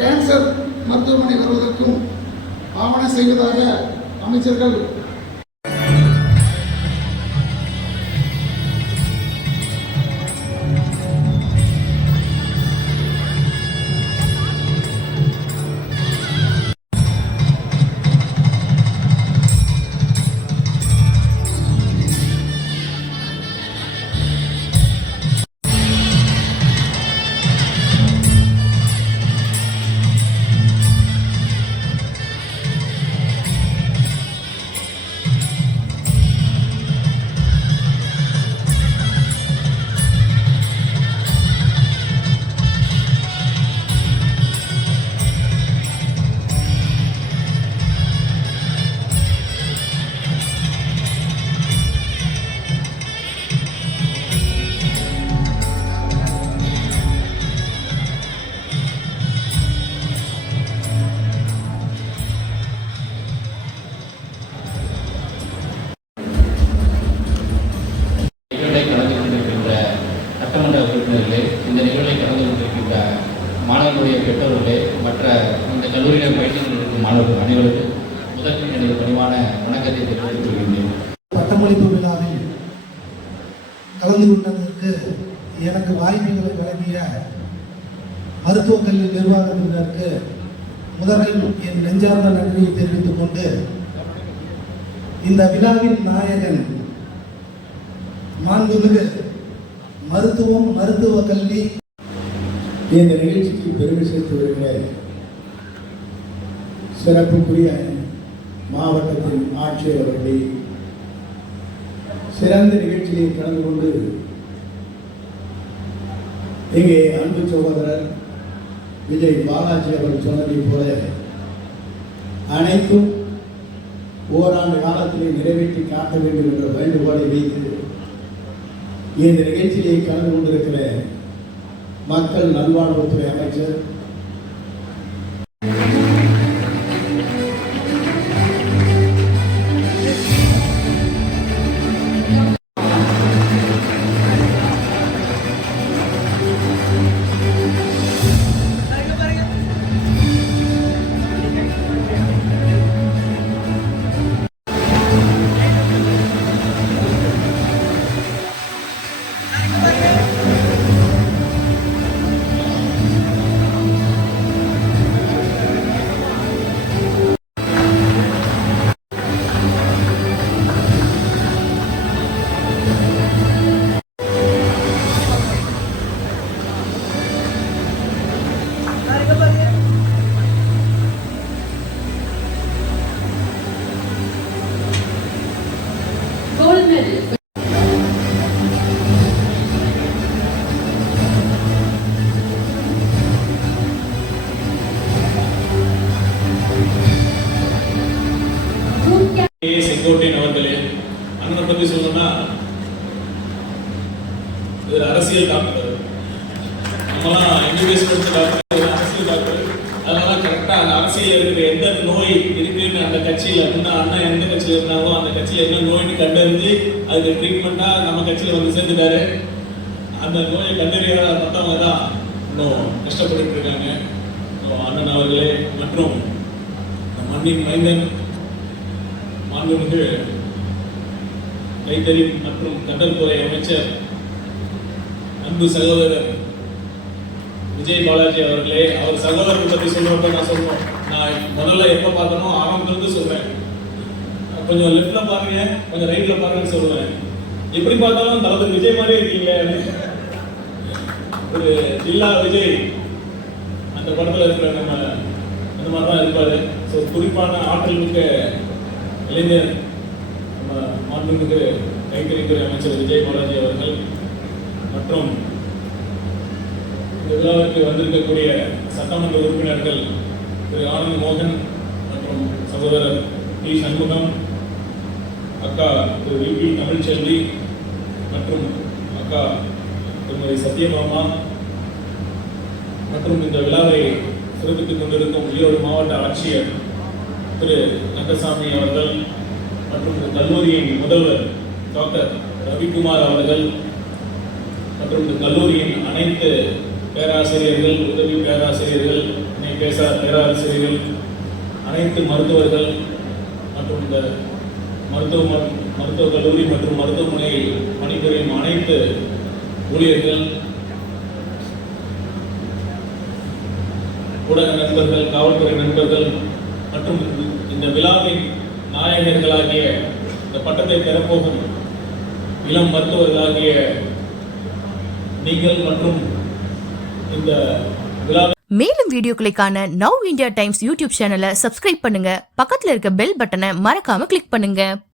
Cancer மருத்துவமனை வருவதற்கும் ஆவணம் செய்வதாக அமைச்சர்கள் இந்த நிகழ்வில் கலந்து கொண்டிருக்கின்ற மாணவர்களுடைய பெற்றோர்களே, மற்ற இந்த கல்லூரியில் பயிற்சி கொண்டிருக்கும் மாணவர்கள் அனைவருக்கும் முதற்கண் எனது பணிவான வணக்கத்தை தெரிவித்துக் கொள்கின்றேன். பட்டமளிப்பு விழாவில் கலந்து கொண்டதற்கு எனக்கு வாய்ப்புகளை வழங்கிய மருத்துவக் கல்வி நிர்வாகத்தினருக்கு முதலில் என் நெஞ்சார்ந்த நன்றியை தெரிவித்துக் கொண்டு, இந்த விழாவின் நாயகன் மாண்புமிகு மருத்துவம் மருத்துவ கல்வி இந்த நிகழ்ச்சிக்கு பெருமை சேர்த்து வருகிற சிறப்புக்குரிய மாவட்டத்தின் ஆட்சியர் அவர்களே, சிறந்த நிகழ்ச்சியை கலந்து கொண்டு இங்கே அன்பு சகோதரர் விஜய் பாலாஜி அவர்கள் சொன்னதை போல அனைத்தும் ஓராண்டு காலத்திலே நிறைவேற்றி காட்ட வேண்டும் என்ற வேண்டுகோளை வைத்து இந்த நிகழ்ச்சியை கலந்து கொண்டிருக்கிற மக்கள் நல்வாழ்வுத்துறை அமைச்சர் செங்கோட்டையன் அவர்களே, அண்ணனை பத்தி சொல்லணும்னா இது அரசியல் டாக்டர். நம்மலாம் எம்பிபிஎஸ் படிச்ச டாக்டர், அரசியல் டாக்டர். அதனால கரெக்டா அந்த அரசியல் இருக்கிற எந்த நோய் இருக்குன்னு அந்த கட்சியில அண்ணன் எந்த கட்சியில இருந்தாலும் அந்த கட்சியில என்ன நோய்னு கண்டறிஞ்சு அதுக்கு ட்ரீட்மெண்டா நம்ம கட்சியில வந்து சேர்ந்துட்டாரு. அந்த நோயை கண்டறியாத மற்றவங்க தான் இன்னும் கஷ்டப்பட்டு இருக்காங்க. அண்ணன் அவர்களே மற்றும் மண்ணின் மைந்தன் மாண்புமிகு கைத்தறி மற்றும் கடற்துறை அமைச்சர் அன்பு சகோதரர் விஜய் பாலாஜி அவர்களே, அவர் சகோதரரை பற்றி சொல்றப்ப நான் சொல்றோம், நான் முதல்ல எப்ப பார்த்தனோ ஆரம்பத்திலிருந்து சொல்றேன், கொஞ்சம் லெஃப்ட்ல பாருங்க கொஞ்சம் ரைட்ல பாருங்கன்னு சொல்லுவேன். எப்படி பார்த்தாலும் தளபதி விஜய் மாதிரியே இருக்கீங்களே. ஒரு ஜில்லா விஜய் அந்த படத்துல இருக்கிற நம்ம அந்த மாதிரிதான் இருப்பாரு. ஸோ குறிப்பான ஆற்றல் மிக்க இளைஞர் நம்ம மாண்புமிகு கைத்தறித்துறை அமைச்சர் விஜய் பாலாஜி அவர்கள் மற்றும் இந்த விழாவிற்கு வந்திருக்கக்கூடிய சட்டமன்ற உறுப்பினர்கள் திரு ஆனந்த் மோகன் மற்றும் சகோதரர் டி சண்முகம், அக்கா திரு வி பி தமிழ்ச்செல்வி மற்றும் அக்கா திருமதி சத்யபாமா மற்றும் இந்த விழாவை சிறப்பித்துக் கொண்டிருக்கும் ஈரோடு மாவட்ட ஆட்சியர் திரு ரங்கசாமி அவர்கள் மற்றும் இந்த கல்லூரியின் முதல்வர் டாக்டர் ரவிக்குமார் அவர்கள் மற்றும் இந்த கல்லூரியின் அனைத்து பேராசிரியர்கள், உதவி பேராசிரியர்கள், இணை பேராசிரியர்கள், அனைத்து மருத்துவர்கள் மற்றும் இந்த மருத்துவக் கல்லூரி மற்றும் மருத்துவமனையில் பணிபுரியும் அனைத்து ஊழியர்கள், ஊடக நண்பர்கள், காவல்துறை நண்பர்கள் மற்றும் இந்த விழாவின் நாயகர்களாகிய இந்த பட்டத்தை பெறப்போகும் இளம் மருத்துவர்களாகிய நீங்கள் மற்றும் இந்த விழா மேலும் வீடியோக்களை காண நவ் இந்தியா டைம்ஸ் யூடியூப் சேனலை சப்ஸ்கிரைப் பண்ணுங்க. பக்கத்துல இருக்க பெல் பட்டனை மறக்காம கிளிக் பண்ணுங்க.